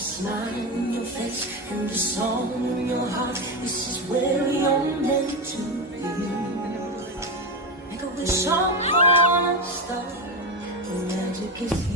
smile in your face and the song in your heart. This is where you're meant to be. Make a wish upon a star. The magic is